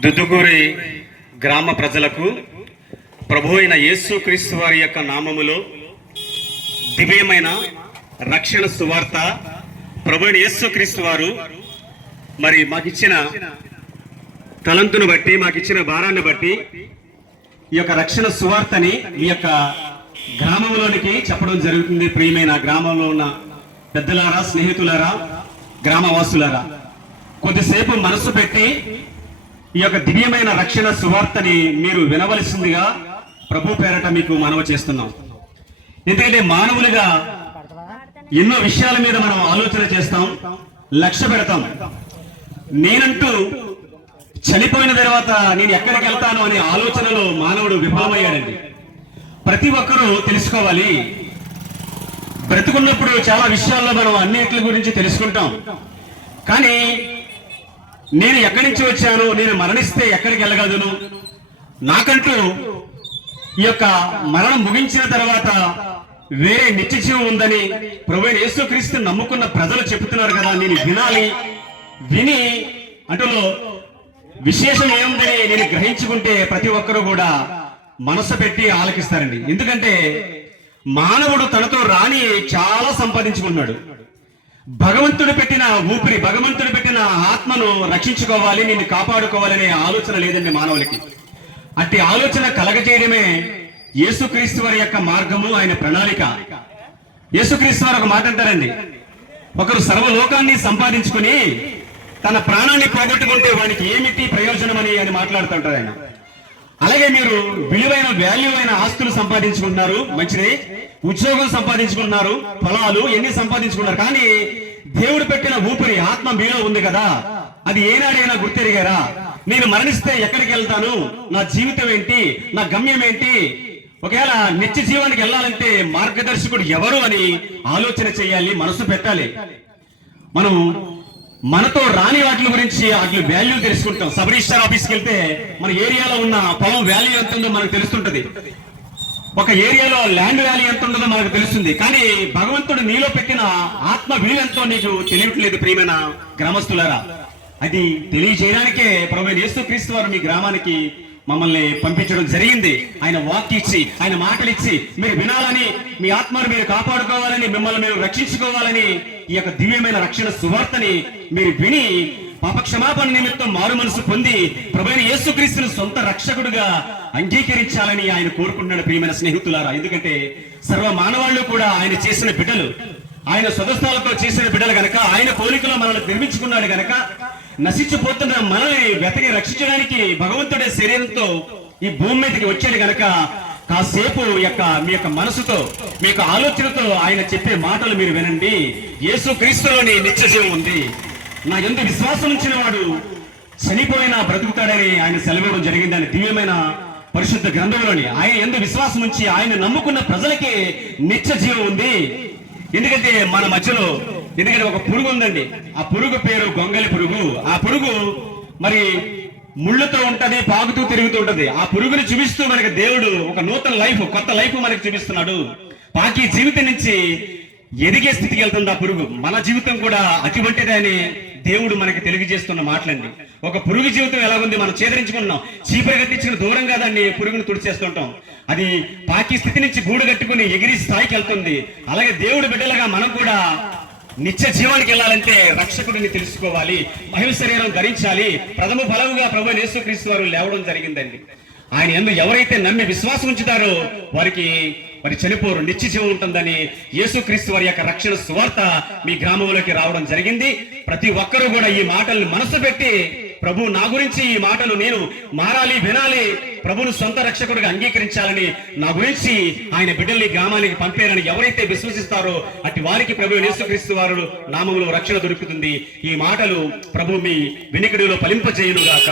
దుద్దుగూరి గ్రామ ప్రజలకు ప్రభు అయిన యేసుక్రీస్తు వారి యొక్క నామములో దివ్యమైన రక్షణ సువార్త ప్రభు అయిన యేసుక్రీస్తు వారు మరి మాకిచ్చిన తలంతును బట్టి మాకిచ్చిన భారాన్ని బట్టి ఈ యొక్క రక్షణ సువార్తని ఈ యొక్క గ్రామంలోనికి చెప్పడం జరుగుతుంది. ప్రియమైన గ్రామంలో ఉన్న పెద్దలారా, స్నేహితులారా, గ్రామవాసులారా, కొద్దిసేపు మనసు పెట్టి ఈ యొక్క దివ్యమైన రక్షణ సువార్తని మీరు వినవలసిందిగా ప్రభు పేరట మీకు మనవి చేస్తున్నాం. ఎందుకంటే మానవులుగా ఎన్నో విషయాల మీద మనం ఆలోచన చేస్తాం, లక్ష్య పెడతాం. నేనంటూ చనిపోయిన తర్వాత నేను ఎక్కడికి వెళ్తాను అనే ఆలోచనలో మానవుడు విఫలమయ్యాడండి. ప్రతి ఒక్కరూ తెలుసుకోవాలి. బ్రతుకున్నప్పుడు చాలా విషయాల్లో మనం అన్నిటి గురించి తెలుసుకుంటాం. కానీ నేను ఎక్కడి నుంచి వచ్చాను, నేను మరణిస్తే ఎక్కడికి వెళ్ళగలను, నాకంటూ ఈ యొక్క మరణం ముగించిన తర్వాత వేరే నిత్య జీవం ఉందని ప్రభువైన యేసుక్రీస్తుని నమ్ముకున్న ప్రజలు చెబుతున్నారు కదా, నేను వినాలి. విని అంటులో విశేషం ఏముందని నేను గ్రహించుకుంటే ప్రతి ఒక్కరూ కూడా మనసు పెట్టి ఆలకిస్తారండి. ఎందుకంటే మానవుడు తనతో రాని చాలా సంపాదించుకున్నాడు. భగవంతుడు పెట్టిన ఊపిరి, భగవంతుడు పెట్టిన ఆత్మను రక్షించుకోవాలి, నిన్ను కాపాడుకోవాలనే ఆలోచన లేదండి మానవులకి. అట్టి ఆలోచన కలగజేయడమే యేసుక్రీస్తు వారి యొక్క మార్గము, ఆయన ప్రణాళిక. యేసుక్రీస్తు వారు ఒక మాట అంటారండి, ఒకరు సర్వలోకాన్ని సంపాదించుకుని తన ప్రాణాన్ని పోగొట్టుకుంటే వానికి ఏమిటి ప్రయోజనం అని ఆయన మాట్లాడుతుంటారు ఆయన. అలాగే మీరు విలువైన వాల్యూ అయిన ఆస్తులు సంపాదించుకుంటున్నారు, మంచిది, ఉద్యోగం సంపాదించుకున్నారు, పొలాలు ఎన్ని సంపాదించుకున్నారు, కానీ దేవుడు పెట్టిన ఊపిరి ఆత్మ మీలో ఉంది కదా, అది ఏనాడైనా గుర్తెరిగారా? నేను మరణిస్తే ఎక్కడికి వెళ్తాను, నా జీవితం ఏంటి, నా గమ్యం ఏంటి, ఒకవేళ నిత్య జీవానికి వెళ్ళాలంటే మార్గదర్శకుడు ఎవరు అని ఆలోచన చేయాలి, మనసు పెట్టాలి. మనం మనతో రాని వాటి గురించి వాటి వాల్యూ తెలుసుకుంటాం. సబ్ రిజిస్టర్ ఆఫీస్కి వెళ్తే మన ఏరియాలో ఉన్న పొలం వాల్యూ ఎంత ఉందో మనకు తెలుస్తుంటది, ఒక ఏరియాలో ల్యాండ్ వాల్యూ ఎంత ఉందో మనకు తెలుస్తుంది. కానీ భగవంతుడు నీలో పెట్టిన ఆత్మ విలువ ఎంతో నీకు తెలియట్లేదు. ప్రియమైన గ్రామస్తులారా, అది తెలియజేయడానికే ప్రభువైన యేసుక్రీస్తు వారు మీ గ్రామానికి మమ్మల్ని పంపించడం జరిగింది. ఆయన వాక్ ఇచ్చి, ఆయన మాటలు ఇచ్చి మీరు వినాలని, మీ ఆత్మను మీరు కాపాడుకోవాలని, మిమ్మల్ని మీరు రక్షించుకోవాలని ఈ యొక్క దివ్యమైన రక్షణ సువార్తని మీరు విని పాపక్షమాపణ నిమిత్తం మారు మనసు పొంది ప్రభువైన యేసుక్రీస్తుని సొంత రక్షకుడుగా అంగీకరించాలని ఆయన కోరుకుంటున్నాడు. ప్రియమైన స్నేహితులారా, ఎందుకంటే సర్వ మానవాళ్ళు కూడా ఆయన చేసిన బిడ్డలు, ఆయన స్వదస్థాలతో చేసిన బిడ్డలు గనక, ఆయన పోలికలో మనల్ని నిర్మించుకున్నాడు గనక, నశించిపోతున్న మనల్ని వెతకి రక్షించడానికి భగవంతుడే శరీరంతో ఈ భూమి మీదకి వచ్చాడు గనక కాసేపు మీ యొక్క మనసుతో, మీ యొక్క ఆలోచనతో ఆయన చెప్పే మాటలు మీరు వినండి. యేసుక్రీస్తులోని నిత్య జీవం ఉంది, నా యందు విశ్వాసం ఉంచిన వాడు చనిపోయినా బ్రతుకుతాడని ఆయన సెలవివ్వడం జరిగింది. ఆయన దివ్యమైన పరిశుద్ధ గ్రంథంలోని ఆయన యందు విశ్వాసం ఉంచి ఆయన నమ్ముకున్న ప్రజలకి నిత్య జీవం ఉంది. ఎందుకంటే మన మధ్యలో ఒక పురుగు ఉందండి, ఆ పురుగు పేరు గొంగలి పురుగు. ఆ పురుగు మరి ముళ్ళతో ఉంటది, పాకుతూ తిరుగుతూ ఉంటది. ఆ పురుగుని చూపిస్తూ మనకి దేవుడు ఒక నూతన లైఫ్, కొత్త లైఫ్ మనకి చూపిస్తున్నాడు. పాకి జీవితం నుంచి ఎదిగే స్థితికి వెళ్తుంది ఆ పురుగు. మన జీవితం కూడా అటువంటిదే అని దేవుడు మనకి తెలియజేస్తున్న మాటలండి. ఒక పురుగు జీవితం ఎలా ఉంది, మనం చేదరించుకున్నాం, చీపరి కట్టించిన దూరంగా దాన్ని పురుగును తుడిచేస్తుంటాం. అది పాకి స్థితి నుంచి గూడు కట్టుకుని ఎగిరి స్థాయికి వెళ్తుంది. అలాగే దేవుడు బిడ్డలుగా మనం కూడా నిత్య జీవానికి వెళ్ళాలంటే రక్షకుడిని తెలుసుకోవాలి, మహిమ శరీరం ధరించాలి. ప్రథమ ఫలముగా ప్రభువైన యేసుక్రీస్తు వారు లేవడం జరిగిందండి. ఆయన యందు ఎవరైతే నమ్మి విశ్వాసం ఉంచుతారో వారి చనిపోరు, నిత్య జీవం ఉంటుందని యేసుక్రీస్తు వారి యొక్క రక్షణ సువార్త మీ గ్రామంలోకి రావడం జరిగింది. ప్రతి ఒక్కరూ కూడా ఈ మాటల్ని మనసు పెట్టి, ప్రభు నా గురించి ఈ మాటలు నేను మారాలి, వినాలి, ప్రభును సొంత రక్షకుడిగా అంగీకరించాలని, నా గురించి ఆయన బిడ్డల్ని గ్రామానికి పంపారని ఎవరైతే విశ్వసిస్తారో అటు వారికి ప్రభు యేసుక్రీస్తు వారు నామములో రక్షణ దొరుకుతుంది. ఈ మాటలు ప్రభు మీ వినికిడిలో ఫలింపజేయునుగాక.